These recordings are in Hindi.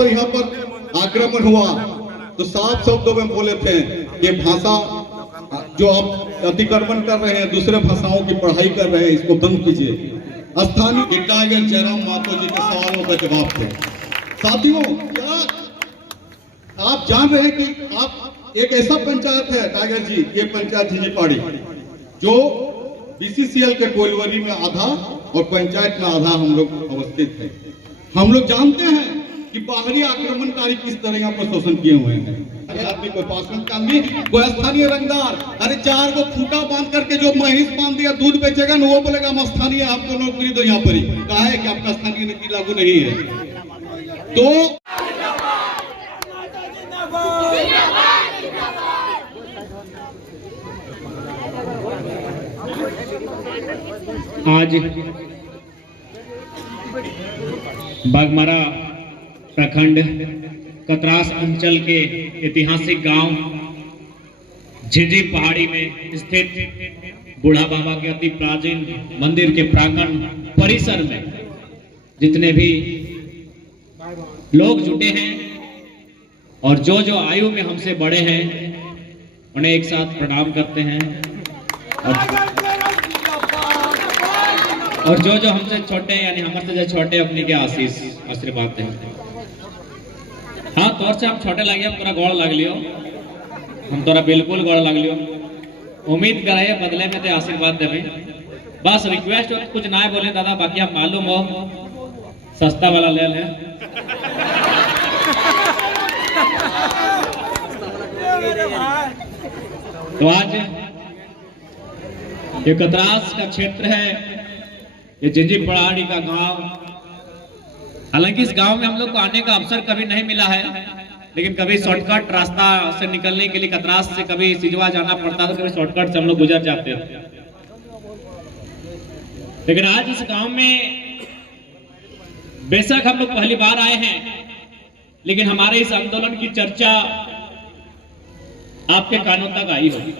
पर यहाँ पर आक्रमण हुआ तो साफ शब्दों में बोले थे कि भाषा जो आप अतिक्रमण कर रहे हैं, दूसरे भाषाओं की पढ़ाई कर रहे हैं, इसको बंद कीजिए। स्थानीय टाइगर जयराम मातो जी के सवालों का जवाब थे। साथियों, क्या आप जान रहे हैं कि आप एक ऐसा पंचायत है टाइगर जी, ये पंचायत झिंझीपाड़ी, जो बीसीसीएल के कोइलवरी में आधा और पंचायत में आधा हम लोग अवस्थित हैं। हम लोग जानते हैं कि बाहरी आक्रमणकारी किस तरह यहाँ पर शोषण किए हुए हैं। आदमी कोई पासवान काम नहीं, कोई स्थानीय रंगदार, अरे 4 को खूटा बांध करके जो महिष बांध दिया दूध बेचेगा ना, वो बोलेगा हम स्थानीय, आपको नौकरी दो यहाँ पर ही। कहा है कि आपका स्थानीय नीति लागू नहीं है। तो आज बागमारा प्रखंड कतरास अंचल के ऐतिहासिक गांव झिंझी पहाड़ी में स्थित बूढ़ा बाबा के अति प्राचीन मंदिर के प्रांगण परिसर में जितने भी लोग जुटे हैं और जो जो आयु में हमसे बड़े हैं उन्हें एक साथ प्रणाम करते हैं, और जो जो हमसे छोटे यानी हमसे जो छोटे अपनी के आशीष आशीर्वाद दें। हाँ, तोर से हम छोटे लगे, हम तोरा गोड़ लग लियो, हम तोरा बिल्कुल गोड़ लग लियो। उम्मीद करे बदले में ते आशीर्वाद देवे। बस रिक्वेस्ट हो कुछ ना बोले दादा, बाकी आप मालूम हो सस्ता वाला ले लें। तो आज ये कतरास का क्षेत्र है, ये झिंझी पहाड़ी का गांव। हालांकि इस गांव में हम लोग को आने का अवसर कभी नहीं मिला है, लेकिन कभी शॉर्टकट रास्ता से निकलने के लिए कतरास से कभी सिजवा जाना पड़ता था, कभी शॉर्टकट से हम लोग गुजर जाते थे। लेकिन आज इस गांव में बेशक हम लोग पहली बार आए हैं, लेकिन हमारे इस आंदोलन की चर्चा आपके कानों तक आई होगी।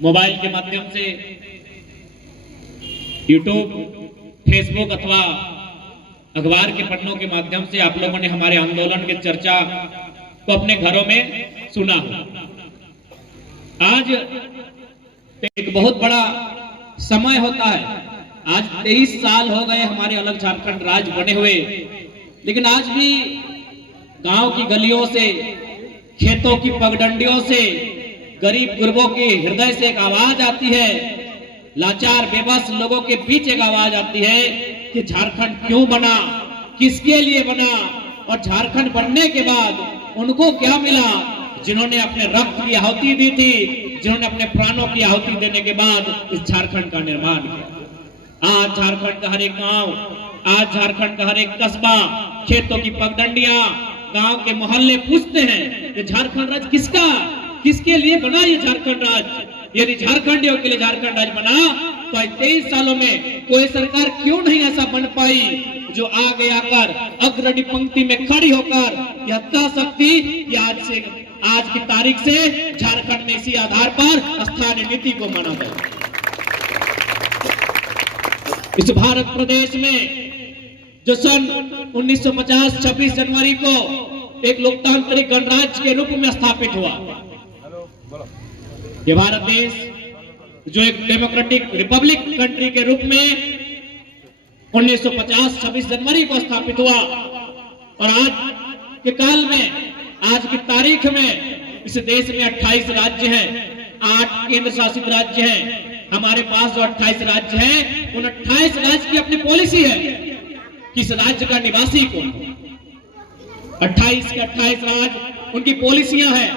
मोबाइल के माध्यम से, यूट्यूब, फेसबुक अथवा अखबार के पन्नों के माध्यम से आप लोगों ने हमारे आंदोलन की चर्चा को अपने घरों में सुना। आज एक बहुत बड़ा समय होता है। आज 23 साल हो गए हमारे अलग झारखंड राज्य बने हुए, लेकिन आज भी गांव की गलियों से, खेतों की पगडंडियों से, गरीब गुरबों के हृदय से एक आवाज आती है, लाचार बेबस लोगों के बीच एक आवाज आती है कि झारखंड क्यों बना, किसके लिए बना, और झारखंड बनने के बाद उनको क्या मिला, जिन्होंने अपने रक्त की आहुति दी थी, जिन्होंने अपने प्राणों की आहुति देने के बाद इस झारखंड का निर्माण किया। आज झारखंड का हर एक गांव, आज झारखंड का हर एक कस्बा, खेतों की पगडंडियां, गांव के मोहल्ले पूछते हैं कि झारखंड राज्य किसका, किसके लिए बना ये झारखंड राज्य। यदि झारखंडियों के लिए झारखंड राज्य बना तो 23 सालों में कोई सरकार क्यों नहीं ऐसा बन पाई जो आगे आकर अग्रणी पंक्ति में खड़ी होकर यह कह सकती कि आज की तारीख से झारखंड में इसी आधार पर स्थानीय नीति को माना जाए। इस भारत प्रदेश में जो सन 1950 26 जनवरी को एक लोकतांत्रिक गणराज्य के रूप में स्थापित हुआ, ये भारत देश जो एक डेमोक्रेटिक रिपब्लिक कंट्री के रूप में 1950 26 जनवरी को स्थापित हुआ, और आज के काल में, आज की तारीख में इस देश में 28 राज्य हैं, 8 केंद्र शासित राज्य हैं। हमारे पास जो 28 राज्य हैं, उन 28 राज्य की अपनी पॉलिसी है, किस राज्य का निवासी कौन। 28 के 28 राज्य, उनकी पॉलिसियां हैं,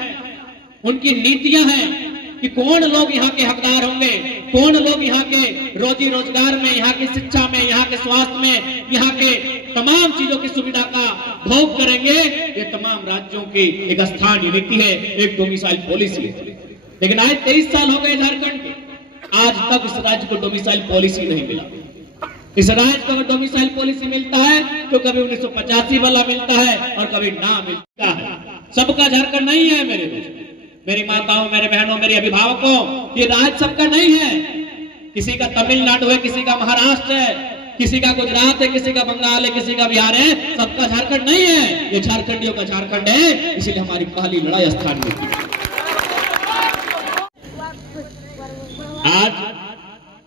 उनकी नीतियां हैं कि कौन लोग यहाँ के हकदार होंगे, कौन लोग यहाँ के रोजी रोजगार में, यहाँ की शिक्षा में, यहाँ के स्वास्थ्य में, यहाँ के तमाम चीजों की सुविधा का भोग करेंगे। ये तमाम राज्यों की एक स्थानीय नीति है, एक डोमिसाइल पॉलिसी है। लेकिन आज 23 साल हो गए झारखंड के, आज तक इस राज्य को डोमिसाइल पॉलिसी नहीं मिला। इस राज्य को अगर डोमिसाइल पॉलिसी मिलता है तो कभी 1985 वाला मिलता है और कभी ना मिलता है। सबका झारखंड नहीं है मेरे दोस्त, मेरी माताओं, मेरे बहनों, मेरे अभिभावकों, ये राज्य सबका नहीं है। किसी का तमिलनाडु है, किसी का महाराष्ट्र है, किसी का गुजरात है, किसी का बंगाल है, किसी का बिहार है, सबका झारखंड नहीं है, ये झारखंडियों का झारखंड है। इसीलिए हमारी पहली लड़ाई स्थान में की। आज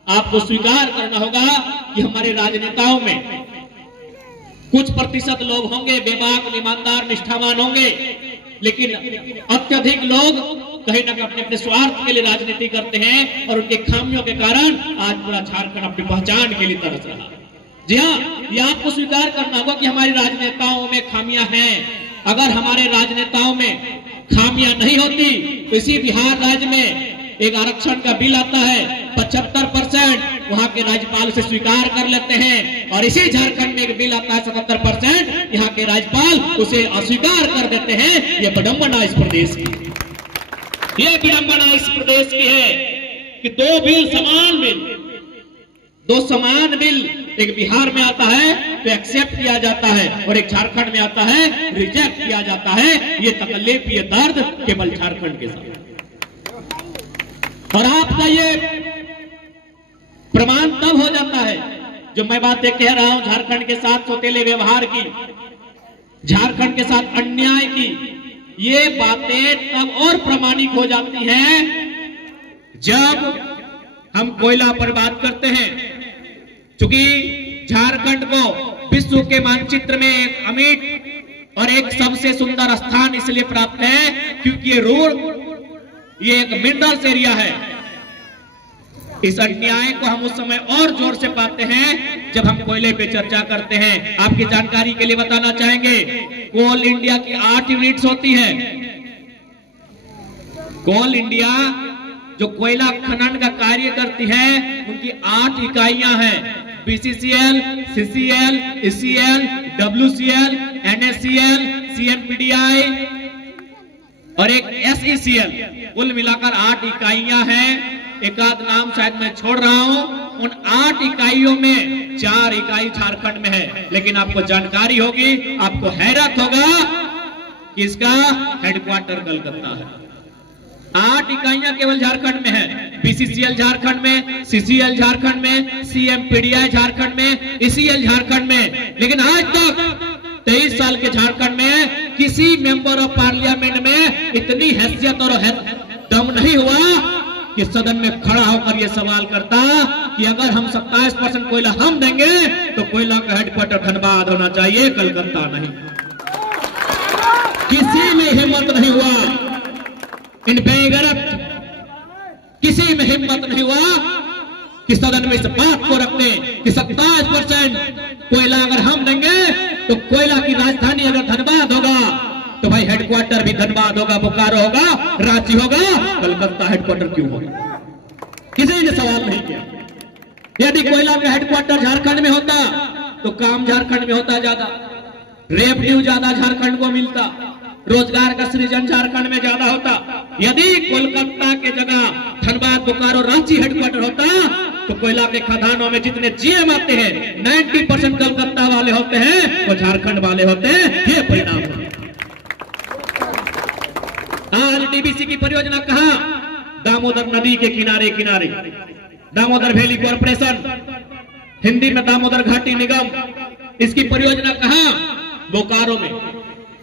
आपको स्वीकार करना होगा कि हमारे राजनेताओं में कुछ प्रतिशत लोग होंगे बेबाक, ईमानदार, निष्ठावान होंगे, लेकिन अत्यधिक लोग कहीं ना कहीं अपने अपने स्वार्थ के लिए राजनीति करते हैं और उनके खामियों के कारण आज पूरा झारखंड अपनी पहचान के लिए तरस रहा है। जी हाँ, ये आपको स्वीकार करना होगा कि हमारे राजनेताओं में खामियां हैं। अगर हमारे राजनेताओं में खामियां नहीं होती तो इसी बिहार राज्य में एक आरक्षण का बिल आता है, 75% वहां के राज्यपाल से स्वीकार कर लेते हैं, और इसी झारखंड में एक बिल आता है 77%, यहाँ के राज्यपाल उसे अस्वीकार कर देते हैं। ये विडंबना इस प्रदेश की, ये विडंबना इस प्रदेश की है कि दो समान बिल एक बिहार में आता है तो एक्सेप्ट किया जाता है और एक झारखंड में आता है रिजेक्ट किया जाता है। ये तकलीफ, ये दर्द केवल झारखंड के साथ, और आपका ये प्रमाण तब हो जाता है जो मैं बातें कह रहा हूं झारखंड के साथ सौतेले व्यवहार की, झारखंड के साथ अन्याय की, ये बातें तब और प्रमाणिक हो जाती हैं जब हम कोयला पर बात करते हैं। क्योंकि झारखंड को विश्व के मानचित्र में एक अमिट और एक सबसे सुंदर स्थान इसलिए प्राप्त है क्योंकि ये एक मिनरल्स एरिया है। इस अन्याय को हम उस समय और जोर से पाते हैं जब हम कोयले पे चर्चा करते हैं। आपकी जानकारी के लिए बताना चाहेंगे, कोल इंडिया की 8 यूनिट्स होती है। कोल इंडिया जो कोयला खनन का कार्य करती है उनकी 8 इकाइयां हैं, BCCL, CCL, ECL, WCL, NSCL, CNPDI और एक SECL, कुल मिलाकर 8 इकाइयां हैं। एक आध नाम शायद मैं छोड़ रहा हूं। उन 8 इकाइयों में 4 इकाई झारखंड में है, लेकिन आपको जानकारी होगी, आपको हैरत होगा कि इसका हेडक्वार्टर कलकत्ता है। 8 इकाइयां केवल झारखंड में है, BCCL झारखंड में, CCL झारखंड में, CNPDI झारखंड में, ECL झारखंड में, लेकिन आज तक 23 साल के झारखंड में किसी मेंबर ऑफ पार्लियामेंट में इतनी हैसियत और दम नहीं हुआ कि सदन में खड़ा होकर यह सवाल करता कि अगर हम 27% कोयला हम देंगे तो कोयला का हेडक्वार्टर धनबाद होना चाहिए, कलकत्ता नहीं। किसी में हिम्मत नहीं हुआ, इन बेगैरत किसी में हिम्मत नहीं हुआ कि सदन में इस बात को रखने कि 27% कोयला अगर हम देंगे तो कोयला की राजधानी अगर धनबाद होगा तो भाई हेडक्वार्टर भी धनबाद होगा, बोकारो होगा, रांची होगा, कलकत्ता हेडक्वार्टर क्यों होगा? किसी ने सवाल नहीं किया। यदि कोयला का हेडक्वार्टर झारखंड में होता तो काम झारखंड में होता, ज्यादा रेवेन्यू ज्यादा झारखंड को मिलता, रोजगार का सृजन झारखंड में ज्यादा होता। यदि कोलकाता के जगह धनबाद, बोकारो, रांची हेडक्वार्टर होता तो कोयला के खदानों में जितने GM आते हैं 90% कलकत्ता वाले होते हैं, वो झारखंड वाले होते हैं। ये परिणाम है। आज DBC की परियोजना कहां? दामोदर नदी के किनारे किनारे, दामोदर वैली कॉर्पोरेशन, हिंदी में दामोदर घाटी निगम, इसकी परियोजना कहां? बोकारो में।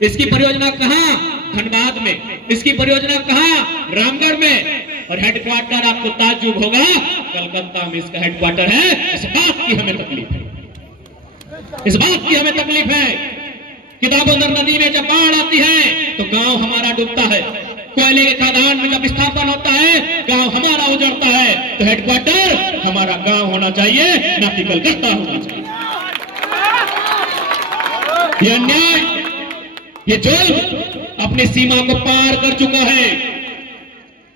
इसकी परियोजना कहां? धनबाद में। इसकी परियोजना कहां? रामगढ़ में। और हेडक्वार्टर आपको ताज्जुब होगा, कलकत्ता में इसका हेडक्वार्टर है। इस बात की हमें तकलीफ है, इस बात की हमें तकलीफ है कि दामोदर नदी में जब बाढ़ आती है तो गांव हमारा डूबता है, कोयले के खदान में जब विस्थापन होता है गांव हमारा उजड़ता है, तो हेडक्वार्टर हमारा गांव होना चाहिए, ना कि कलकत्ता होना चाहिए। ये अन्याय, ये जुल्म अपनी सीमा को पार कर चुका है।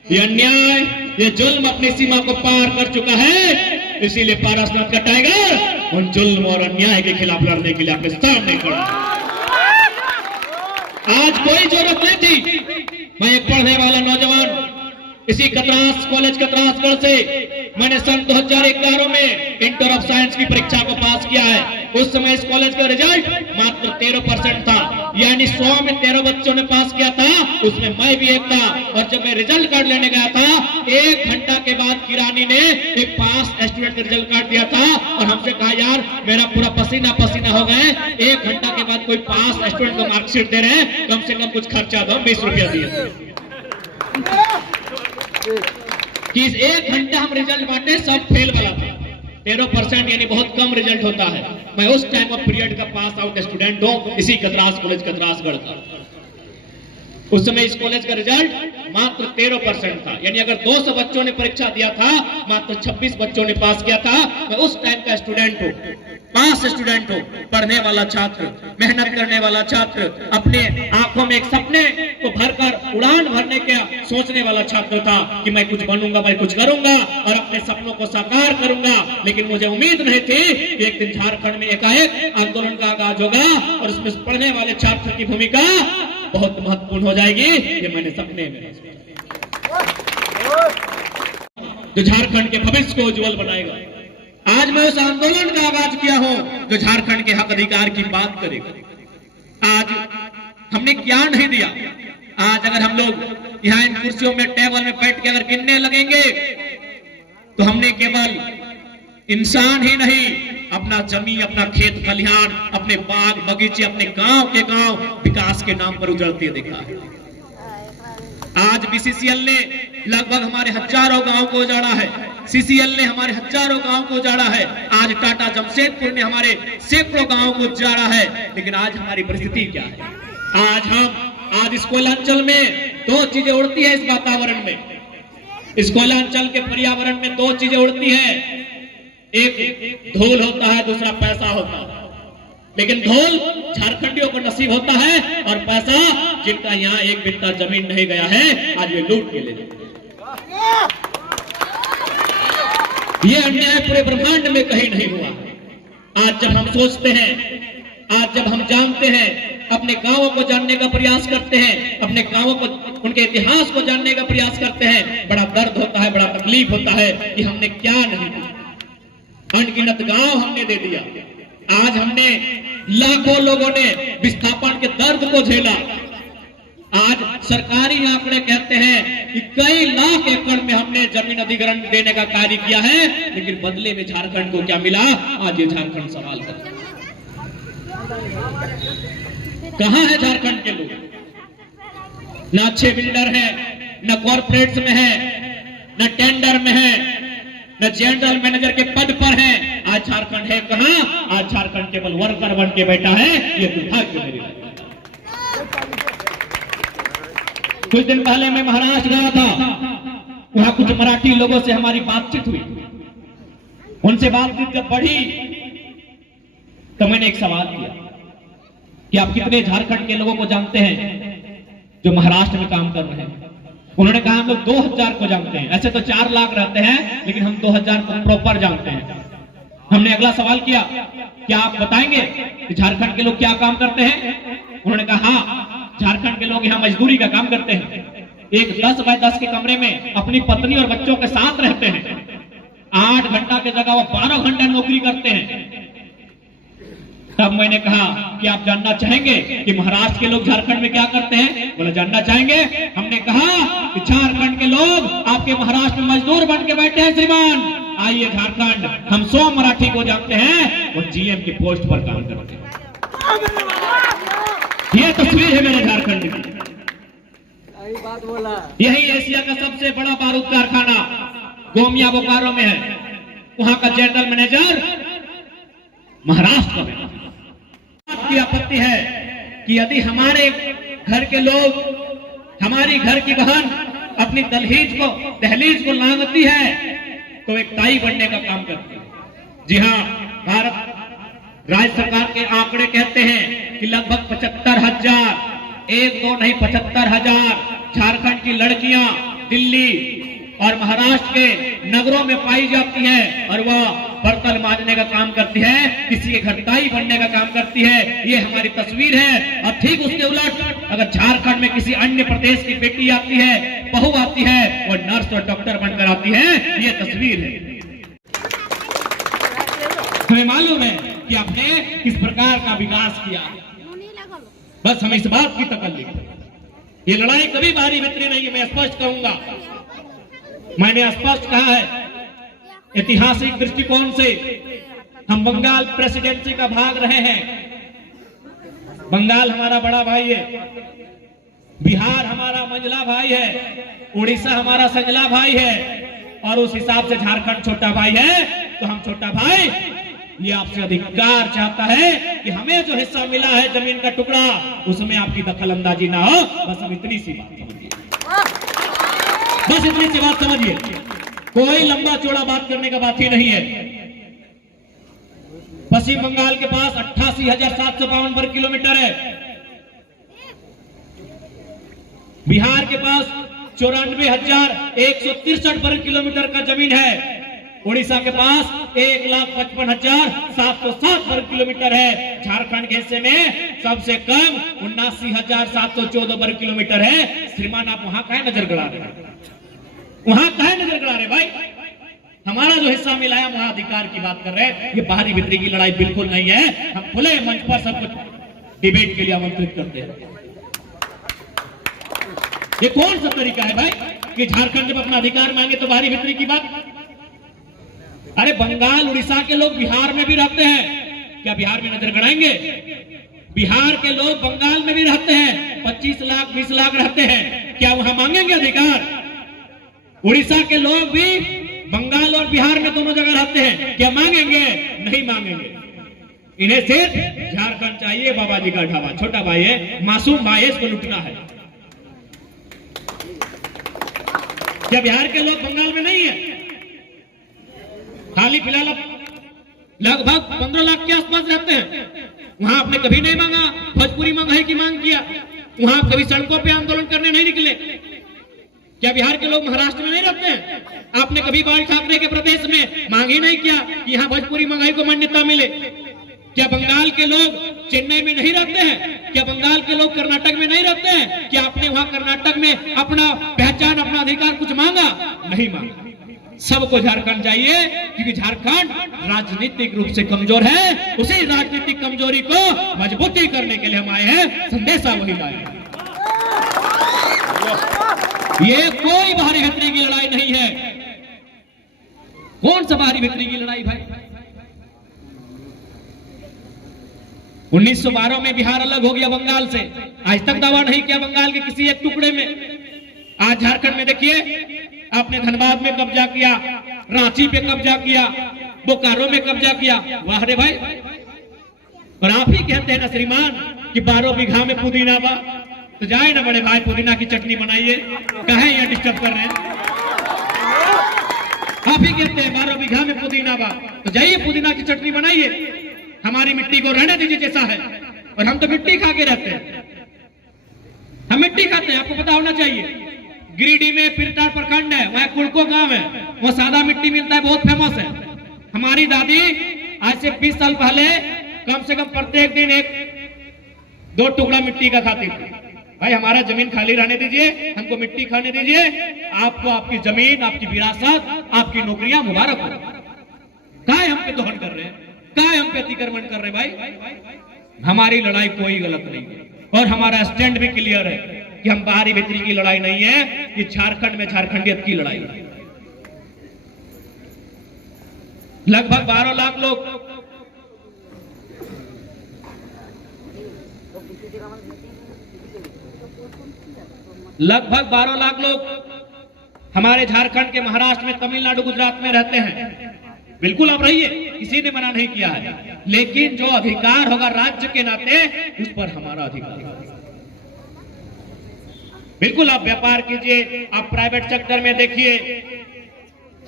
ये अन्याय, ये जुल्म अपनी सीमा को पार कर चुका है। इसीलिए पारसनाथ का टाइगर उन जुल्म और अन्याय के खिलाफ लड़ने के लिए अपने सामने खड़ा। आज कोई जरूरत नहीं थी। मैं एक पढ़ने वाला नौजवान, इसी कतरास कॉलेज कतरासगढ़ से मैंने सन 2011 में इंटर ऑफ साइंस की परीक्षा को पास किया है। उस समय इस कॉलेज का रिजल्ट मात्र 13% था। यानी 100 में 13 बच्चों ने पास किया था, उसमें मैं भी एक था। और जब मैं रिजल्ट कार्ड लेने गया था, 1 घंटा के बाद किरानी ने एक पास स्टूडेंट का रिजल्ट कार्ड दिया था और हमसे कहा यार मेरा पूरा पसीना पसीना हो गए, 1 घंटा के बाद कोई पास स्टूडेंट को मार्कशीट दे रहे हैं, कम से कम कुछ खर्चा दो। 20 रुपया दिए कि इस 1 घंटा हम रिजल्ट बांटे, सब फेल वाला था। 13% यानी बहुत कम रिजल्ट होता है। मैं उस टाइम ऑफ पीरियड का पास आउट स्टूडेंट हूं, इसी कतरास कॉलेज कतरासगढ़ का। उस समय इस कॉलेज का रिजल्ट मात्र 13% था, यानी अगर 200 बच्चों ने परीक्षा दिया था, मात्र 26 बच्चों ने पास किया था। मैं उस टाइम का स्टूडेंट हूं, पास स्टूडेंट हूं, पढ़ने वाला छात्र, मेहनत करने वाला छात्र, अपने आंखों में एक सपने को भरकर उड़ान भरने का सोचने वाला छात्र था कि मैं कुछ बनूंगा, मैं कुछ करूंगा और अपने सपनों को साकार करूंगा। लेकिन मुझे उम्मीद नहीं थी कि एक दिन झारखंड में एकाएक आंदोलन का आगाज होगा और उसमें पढ़ने वाले छात्र की भूमिका बहुत महत्वपूर्ण हो जाएगी। ये मैंने सपने में जो झारखंड के भविष्य को उज्जवल बनाएगा। आज मैं उस आंदोलन का आगाज किया हूं जो झारखंड के हक अधिकार की बात करेगा। आज हमने क्या नहीं दिया। आज अगर हम लोग यहाँ इन कुर्सियों में टेबल में बैठ के अगर गिनने लगेंगे तो हमने केवल इंसान ही नहीं, अपना जमीन, अपना खेत खलिहान, अपने बाग बगीचे, अपने गांव के गांव विकास के नाम पर उजड़ते देखा है। आज बीसीसीएल ने लगभग हमारे हजारों गांव को उजाड़ा है, सीसीएल ने हमारे हजारों गांव को उजाड़ा है, आज टाटा जमशेदपुर ने हमारे सैकड़ों गांव को उजाड़ा है। लेकिन आज हमारी परिस्थिति क्या है? आज इस कोयलांचल में 2 चीजें उड़ती है। इस वातावरण में, इस कोयलांचल के पर्यावरण में 2 चीजें उड़ती है। एक धूल होता है, दूसरा पैसा होता है। लेकिन धूल झारखंडियों को नसीब होता है और पैसा जिनका यहाँ एक बित्ता जमीन नहीं गया है, आज वे लूट के ले जाते हैं। ये अन्याय पूरे ब्रह्मांड में कहीं नहीं हुआ। आज जब हम सोचते हैं, आज जब हम जानते हैं, अपने गांवों को जानने का प्रयास करते हैं, अपने गांवों को, उनके इतिहास को जानने का प्रयास करते हैं, बड़ा दर्द होता है, बड़ा तकलीफ होता है कि हमने क्या नहीं किया। अनगिनत गांव हमने दे दिया। आज हमने लाखों लोगों ने विस्थापन के दर्द को झेला। आज सरकारी आंकड़े कहते हैं कि कई लाख एकड़ में हमने जमीन अधिग्रहण देने का कार्य किया है, लेकिन बदले में झारखंड को क्या मिला? आज ये झारखंड सवाल करता है, कहां है झारखंड के लोग? ना अच्छे बिल्डर है, न कॉर्पोरेट्स में है, न टेंडर में है, न जनरल मैनेजर के पद पर है। आज झारखंड है कहां? आज झारखंड केवल वर्कर बन के बैठा है। ये दुर्भाग्य मेरी है। कुछ दिन पहले मैं महाराष्ट्र गया था, वहां कुछ मराठी लोगों से हमारी बातचीत हुई। उनसे बातचीत जब बढ़ी तो मैंने एक सवाल किया कि आप कितने झारखंड के लोगों को जानते हैं जो महाराष्ट्र में काम कर रहे हैं? उन्होंने कहा हम लोग 2000 को जानते हैं। ऐसे तो 4 लाख रहते हैं, लेकिन हम 2000 को प्रॉपर जानते हैं। हमने अगला सवाल किया, क्या आप बताएंगे कि झारखंड के लोग क्या काम करते हैं? उन्होंने कहा हाँ, झारखंड के लोग यहाँ मजदूरी का काम करते हैं। एक 10 बाय 10 के कमरे में अपनी पत्नी और बच्चों के साथ रहते हैं। 8 घंटा की जगह वो 12 घंटे नौकरी करते हैं। तब मैंने कहा कि आप जानना चाहेंगे कि महाराष्ट्र के लोग झारखंड में क्या करते हैं? बोले जानना चाहेंगे। हमने कहा कि झारखंड के लोग आपके महाराष्ट्र में मजदूर बन के बैठे हैं श्रीमान। आइए झारखंड, हम 100 मराठी को जानते हैं, वो जीएम की पोस्ट पर काम करते हैं। ये तस्वीर है मेरे झारखंड की। यही एशिया का सबसे बड़ा बारूद कारखाना गोमिया बोकारो में है। वहां का जनरल मैनेजर महाराष्ट्र का है। की आपत्ति है कि यदि हमारे घर के लोग, हमारी घर की बहन अपनी दहलीज को लांघती है तो एक ताई बनने का काम करती है। जी हाँ, भारत राज्य सरकार के आंकड़े कहते हैं कि लगभग 75,000, 1-2 नहीं 75,000 झारखंड की लड़कियां दिल्ली और महाराष्ट्र के नगरों में पाई जाती है और वह बर्तन मांजने का काम करती है, किसी के घर ताई बनने का काम करती है। ये हमारी तस्वीर है। और ठीक उसके उलट अगर झारखंड में किसी अन्य प्रदेश की बेटी आती है, बहू आती है, वो नर्स और डॉक्टर बनकर आती है। ये तस्वीर है। हमें मालूम है कि आपने किस प्रकार का विकास किया। बस हम इस बात की तकल्लुफ़ है। ये लड़ाई कभी बाहरी भीतरी नहीं है, मैं स्पष्ट कहूंगा। मैंने स्पष्ट कहा है, ऐतिहासिक दृष्टिकोण से हम बंगाल प्रेसिडेंसी का भाग रहे हैं। बंगाल हमारा बड़ा भाई है, बिहार हमारा मंझला भाई है, उड़ीसा हमारा संजला भाई है, और उस हिसाब से झारखंड छोटा भाई है। तो हम छोटा भाई ये आपसे अधिकार चाहता है कि हमें जो हिस्सा मिला है जमीन का टुकड़ा, उसमें आपकी दखल अंदाजी ना हो। बस हम इतनी सी बात समझिए, बस इतनी सी बात समझिए, कोई लंबा चौड़ा बात करने का बात ही नहीं है। पश्चिम बंगाल के पास 88,752 वर्ग किलोमीटर है, बिहार के पास 94,163 वर्ग किलोमीटर का जमीन है, उड़ीसा के पास 1,55,707 वर्ग किलोमीटर है, झारखंड के हिस्से में सबसे कम 79,714 वर्ग किलोमीटर है। श्रीमान आप वहां काहे नजर गड़ा रहे हैं, वहां काहे नजर गड़ा रहे भाई? हमारा जो हिस्सा मिला है वहां अधिकार की बात कर रहे हैं। ये बाहरी भीतरी की लड़ाई बिल्कुल नहीं है। हम खुले मंच पर सब कुछ डिबेट के लिए आमंत्रित करते हैं। ये कौन सा तरीका है भाई कि झारखंड जब अपना अधिकार मांगे तो बाहरी भीतरी की बात? अरे बंगाल उड़ीसा के लोग बिहार में भी रहते हैं, क्या बिहार में नजर गड़ाएंगे? बिहार के लोग बंगाल में भी रहते हैं, 25 लाख 20 लाख रहते हैं, क्या वहां मांगेंगे अधिकार? उड़ीसा के लोग भी बंगाल और बिहार में दोनों जगह रहते हैं, क्या मांगेंगे? नहीं मांगेंगे। इन्हें सिर्फ झारखंड चाहिए, बाबा जी का ढाबा, छोटा भाई है, मासूम भाई है, इसको लुटना है। क्या बिहार के लोग बंगाल में नहीं है? हाल ही फिलहाल लगभग 15 लाख के आसपास रहते हैं, वहां आपने कभी नहीं मांगा भोजपुरी महंगाई की मांग किया, वहां आप कभी सड़कों पे आंदोलन करने नहीं निकले। क्या बिहार के लोग महाराष्ट्र में नहीं रहते हैं? आपने कभी बाल ठाकरे के प्रदेश में मांग ही नहीं किया कि यहाँ भोजपुरी महंगाई को मान्यता मिले? क्या बंगाल के लोग चेन्नई में नहीं रहते हैं? क्या बंगाल के लोग कर्नाटक में नहीं रहते हैं? क्या आपने वहां कर्नाटक में अपना पहचान, अपना अधिकार कुछ मांगा? नहीं मांगा। सबको झारखंड चाहिए, क्योंकि झारखंड राजनीतिक रूप से कमजोर है। उसी राजनीतिक कमजोरी को मजबूती करने के लिए हम आए हैं, संदेशा वही लाए हैं। ये कोई बाहरी भीतरी की लड़ाई नहीं है। कौन सा बाहरी भीतरी की लड़ाई भाई? 1912 में बिहार अलग हो गया बंगाल से, आज तक दावा नहीं किया बंगाल के किसी एक टुकड़े में। आज झारखंड में देखिए, आपने धनबाद में कब्जा किया, रांची पे कब्जा किया, बोकारो में कब्जा किया, वाह रे भाई। और आप ही कहते हैं ना श्रीमान कि 12 बीघा में पुदीना बा, तो जाए ना बड़े भाई पुदीना की चटनी बनाइए, कहे यहाँ डिस्टर्ब कर रहे हैं? आप ही कहते हैं 12 बीघा में पुदीना बा, तो जाइए पुदीना की चटनी बनाइए, हमारी मिट्टी को रहने दीजिए जैसा है। और हम तो मिट्टी खा के रहते हैं, हम मिट्टी खाते हैं, आपको पता होना चाहिए। गिरिडीह में पिरटार प्रखंड है, वह कुड़को गांव है, वो सादा मिट्टी मिलता है, बहुत फेमस है। हमारी दादी आज से 20 साल पहले कम से कम प्रत्येक दिन 1-2 टुकड़ा मिट्टी का खाती थी। भाई हमारा जमीन खाली रहने दीजिए, हमको मिट्टी खाने दीजिए, आपको आपकी जमीन, आपकी विरासत, आपकी नौकरियां मुबारक हो। काहे हम पे दोहन कर रहे हैं, काहे हम पे अतिक्रमण कर रहे हैं भाई? हमारी लड़ाई कोई गलत नहीं है, और हमारा स्टैंड भी क्लियर है कि हम बाहरी भीतरी की लड़ाई नहीं है, ये झारखंड में झारखंडियत की लड़ाई है। लगभग 12 लाख लोग हमारे झारखंड के महाराष्ट्र में, तमिलनाडु, गुजरात में रहते हैं। बिल्कुल आप रहिए, किसी ने मना नहीं किया है, लेकिन जो अधिकार होगा राज्य के नाते, उस पर हमारा अधिकार है। बिल्कुल आप व्यापार कीजिए, आप प्राइवेट सेक्टर में देखिए,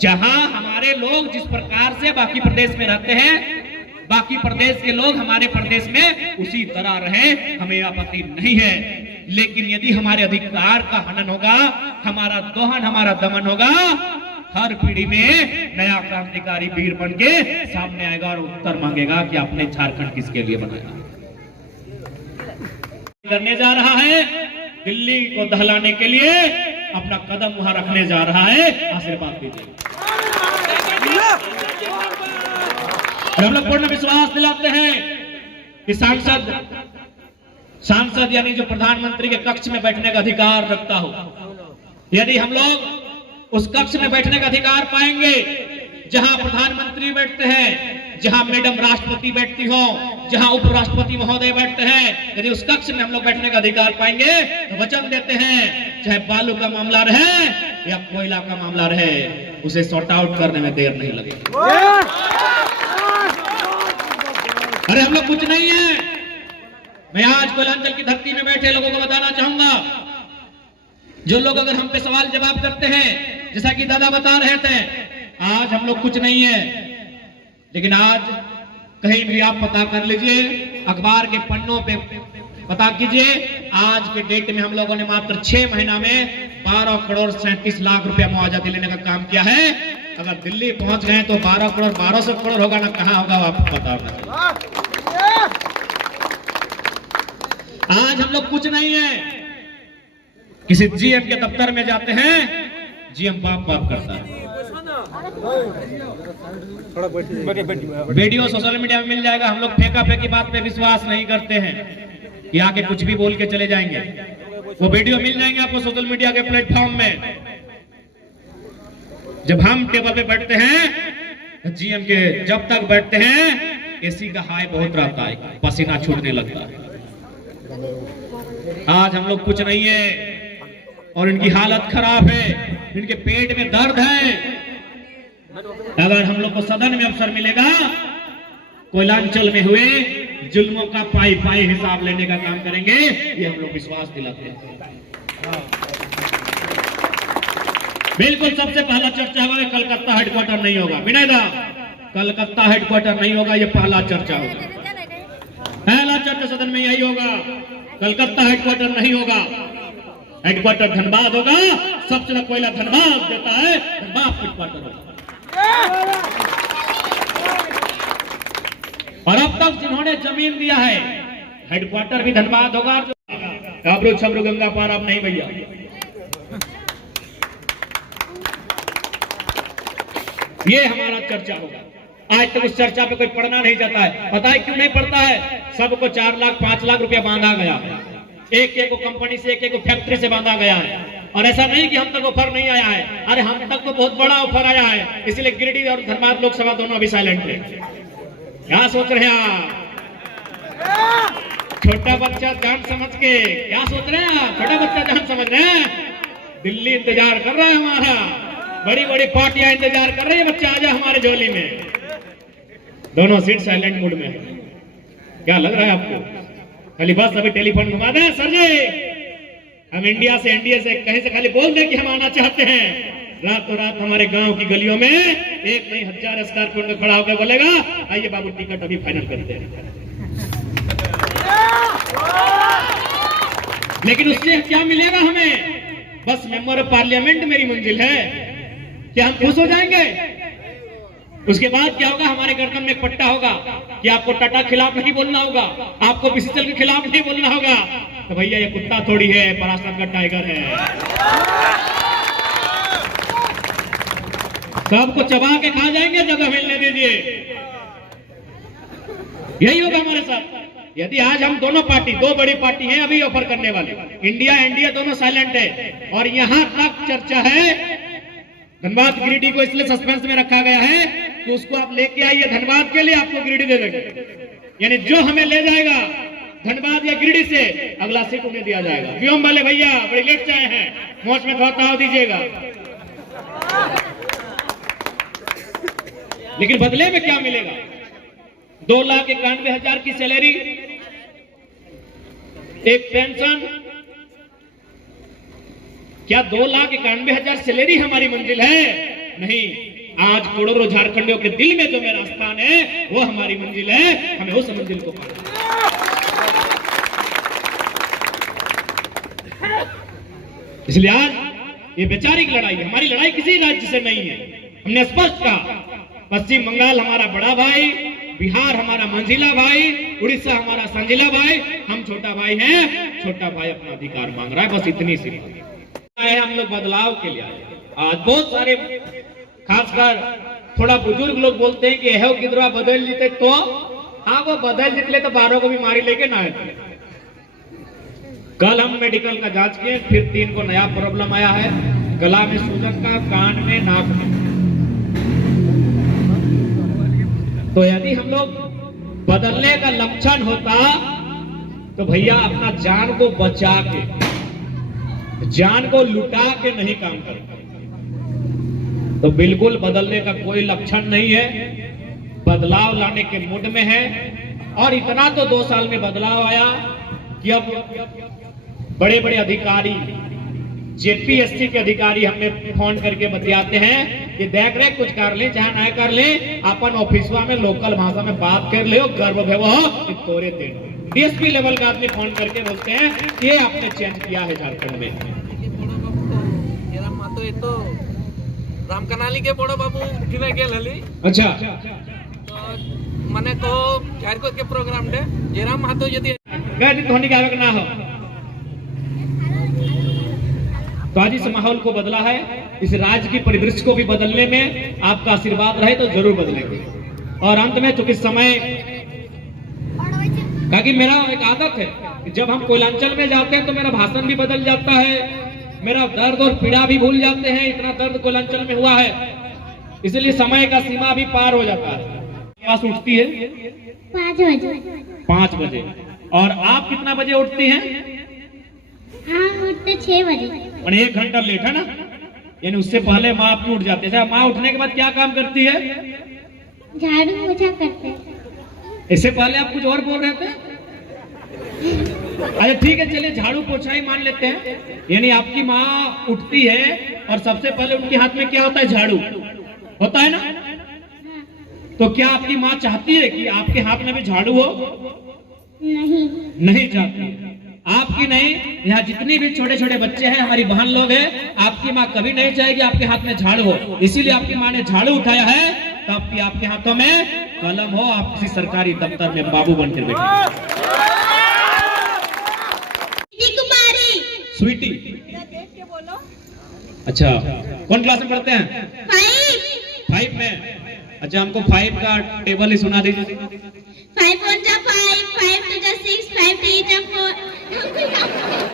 जहां हमारे लोग जिस प्रकार से बाकी प्रदेश में रहते हैं, बाकी प्रदेश के लोग हमारे प्रदेश में उसी तरह रहे, हमें आपत्ति नहीं है। लेकिन यदि हमारे अधिकार का हनन होगा, हमारा दोहन, हमारा दमन होगा, हर पीढ़ी में नया क्रांतिकारी वीर बन के सामने आएगा और उत्तर मांगेगा कि आपने झारखंड किसके लिए बनाया। करने जा रहा है, दिल्ली को दहलाने के लिए अपना कदम वहां रखने जा रहा है, आशीर्वाद दीजिए। हम लोग पूर्ण विश्वास दिलाते हैं कि सांसद सांसद यानी जो प्रधानमंत्री के कक्ष में बैठने का अधिकार रखता हो, यदि हम लोग उस कक्ष में बैठने का अधिकार पाएंगे जहां प्रधानमंत्री बैठते हैं, जहां मैडम राष्ट्रपति बैठती हो, जहां उपराष्ट्रपति महोदय बैठते हैं, यदि उस कक्ष में हम लोग बैठने का अधिकार पाएंगे तो वचन देते हैं चाहे बालू का मामला रहे या कोयला का मामला रहे, उसे सॉर्ट आउट करने में देर नहीं लगेगी। अरे हम लोग कुछ नहीं है। मैं आज कोयलांचल की धरती में बैठे लोगों को बताना चाहूंगा, जो लोग अगर हम पे सवाल जवाब करते हैं, जैसा कि दादा बता रहे थे, आज हम लोग कुछ नहीं है, लेकिन आज कहीं भी आप पता कर लीजिए, अखबार के पन्नों पे पता कीजिए, आज के डेट में हम लोगों ने मात्र 6 महीना में 12 करोड़ 37 लाख रुपया मुआवजा दिलाने का काम किया है। अगर दिल्ली पहुंच गए तो 12 करोड़ 1200 करोड़ होगा ना, कहां होगा आपको पता होगा। आज हम लोग कुछ नहीं है। किसी जीएम के दफ्तर में जाते हैं, जीएम बाप बाप करता है। वीडियो सोशल मीडिया में मिल जाएगा। हम लोग फेंका फेंकी बात पे विश्वास नहीं करते हैं कि आके कुछ भी बोल के चले जाएंगे। वो वीडियो मिल जाएंगे आपको सोशल मीडिया के प्लेटफॉर्म में। जब हम टेबल पे बैठते हैं, जीएम के जब तक बैठते हैं एसी का हाई बहुत रहता है, पसीना छूटने लगता है। आज हम लोग कुछ नहीं है और इनकी हालत खराब है, इनके पेट में दर्द है। अगर हम लोग को सदन में अवसर मिलेगा कोयलांचल में हुए जुल्मों का पाई पाई हिसाब लेने का काम करेंगे, ये हम लोग विश्वास दिलाते हैं। बिल्कुल सबसे पहला चर्चा होगा कलकत्ता हेडक्वार्टर नहीं होगा। विनय दा, कलकत्ता हेडक्वार्टर नहीं होगा, ये पहला चर्चा होगा। पहला चर्चा सदन में यही होगा, कलकत्ता हेडक्वार्टर नहीं होगा, हेडक्वार्टर धनबाद होगा। सबसे ज्यादा कोयला धनबाद देता है, धनबाद हेडक्वार्टर होगा। और अब तक जिन्होंने जमीन दिया है, हेडक्वार्टर भी धनबाद होगा। काबरू छबरू गंगा पार अब नहीं भैया। ये हमारा चर्चा होगा। आज तक उस चर्चा पे कोई पढ़ना नहीं चाहता है। पता है क्यों नहीं पढ़ता है? सबको 4 लाख 5 लाख रुपया बांधा गया है, एक एक को कंपनी से, एक एक को फैक्ट्री से बांधा गया है। और ऐसा नहीं कि हम तक ऑफर नहीं आया है, अरे हम तक तो बहुत बड़ा ऑफर आया है। इसलिए गिरिडीह और धनबाद लोकसभा दोनों अभी साइलेंट है। क्या सोच रहे हैं आप? छोटा बच्चा जान समझ के क्या सोच रहे हैं आप? छोटा बच्चा जान समझ रहे हैं? दिल्ली इंतजार कर रहा है हमारा, बड़ी बड़ी पार्टियां इंतजार कर रही है, बच्चा आ जाए हमारे झोली में। दोनों सीट साइलेंट मूड में। क्या लग रहा है आपको? खाली बस अभी टेलीफोन घुमा दें, सर जी हम इंडिया से एनडीए से कहीं से खाली बोल दें कि हम आना चाहते हैं, रातों रात हमारे गांव की गलियों में एक नहीं 1000 स्कॉर्पियो में खड़ा होकर बोलेगा आइए बाबू टिकट अभी फाइनल करते हैं। लेकिन उससे क्या मिलेगा हमें? बस मेंबर ऑफ पार्लियामेंट मेरी मंजिल है, क्या हम खुश हो जाएंगे? उसके बाद क्या होगा? हमारे गर्दन में एक पट्टा होगा कि आपको टाटा खिलाफ नहीं बोलना होगा, आपको बीसीसीएल के खिलाफ नहीं बोलना होगा। तो भैया ये कुत्ता थोड़ी है, पराशर का टाइगर है। सबको चबा के खा जाएंगे, जगह मिलने दीजिए। यही होगा हमारे साथ। यदि आज हम दोनों पार्टी, 2 बड़ी पार्टी हैं अभी ऑफर करने वाली, इंडिया एनडीए दोनों साइलेंट है और यहां तक चर्चा है, धनबाद गिरिडीह को इसलिए सस्पेंस में रखा गया है कि उसको आप लेके आइए धनबाद के लिए, आपको गिरिडीह दे देंगे। यानी जो हमें ले जाएगा धनबाद या गिरिडीह से, अगला सीट उन्हें दिया जाएगा। व्योम वाले भैया बड़ी लेट से आए हैं, मोच में थोड़ा ताव दीजिएगा। लेकिन बदले में क्या मिलेगा? 2,91,000 की सैलरी, एक पेंशन। क्या 2,91,000 सैलरी हमारी मंजिल है? नहीं। आज करोड़ों झारखंडियों के दिल में जो मेरा स्थान है वो हमारी मंजिल है। हमें उस मंजिल को पाना। इसलिए आज ये वैचारिक लड़ाई है, हमारी लड़ाई किसी राज्य से नहीं है। हमने स्पष्ट कहा, पश्चिम बंगाल हमारा बड़ा भाई, बिहार हमारा मंझिला भाई, उड़ीसा हमारा संजिला भाई, हम छोटा भाई हैं। छोटा भाई अपना अधिकार मांग रहा है, बस इतनी सी बात है। हम लोग बदलाव के लिए आए। आज बहुत सारे खासकर थोड़ा बुजुर्ग लोग बोलते हैं कि यह किधर बदल जीते तो, हाँ वो बदल जितले तो 12 को बीमारी लेके ना आए। कल हम मेडिकल का जांच किए, फिर 3 को नया प्रॉब्लम आया है, गला में सूजन का, कान में, नाक में। तो यदि हम लोग बदलने का लक्षण होता तो भैया अपना जान को बचा के, जान को लुटा के नहीं काम करते। तो बिल्कुल बदलने का कोई लक्षण नहीं है, बदलाव लाने के मूड में है। और इतना तो 2 साल में बदलाव आया कि अब बड़े बड़े अधिकारी, जेपीएससी के अधिकारी हमें फोन करके बतियाते हैं कि देख रहे कुछ कर ले, चाहे ना कर ले, अपन ऑफिसवा में लोकल भाषा में बात कर ले, गर्व भेव हो तोरे तेरे। डीएसपी लेवल का आदमी फोन करके बोलते हैं ये आपने चेंज किया है झारखंड में। राम कनाली के बड़ो बाबू उठिने गेल हली। अच्छा, तो मने को झारखंड के प्रोग्राम डे जेराम महतो यदि गए धोनी का ना हो तो आज इस माहौल को बदला है, इस राज्य की परिदृश्य को भी बदलने में आपका आशीर्वाद रहे तो जरूर बदलेंगे। और अंत में चूंकि समय, ताकि मेरा एक आदत है कि जब हम कोयलांचल में जाते हैं तो मेरा भाषण भी बदल जाता है, मेरा दर्द और पीड़ा भी भूल जाते हैं, इतना दर्द कोयलांचल में हुआ है, इसलिए समय का सीमा भी पार हो जाता है। पास उठती है 5 बजे। 5 बजे। और आप कितना बजे उठती हैं? हम उठते 6 बजे। और 1 घंटा लेट है ना, यानी उससे पहले माँ आपकी उठ जाती है। माँ उठने के बाद क्या काम करती है? झाड़ू पोछा करते हैं। इससे पहले आप कुछ और बोल रहे थे? अच्छा ठीक है, चलिए झाड़ू पोछा ही मान लेते हैं। यानी आपकी माँ उठती है और सबसे पहले उनके हाथ में क्या होता है? झाड़ू होता है ना। तो क्या आपकी माँ चाहती है कि आपके हाथ में भी झाड़ू हो? नहीं। नहीं चाहती। आपकी नहीं, यहाँ जितनी भी छोटे छोटे बच्चे हैं, हमारी बहन लोग हैं, आपकी माँ कभी नहीं चाहेगी आपके हाथ में झाड़ू हो। इसीलिए आपकी माँ ने झाड़ू उठाया है ताकि आपके हाथों में कलम हो, आप किसी सरकारी दफ्तर में बाबू बनकर बैठे। स्वीटी, अच्छा कौन क्लास में पढ़ते हैं? 5 में। अच्छा हमको 5 का टेबल ही सुना दीजिए। 5 1 5, 5 2 6, 5 3 4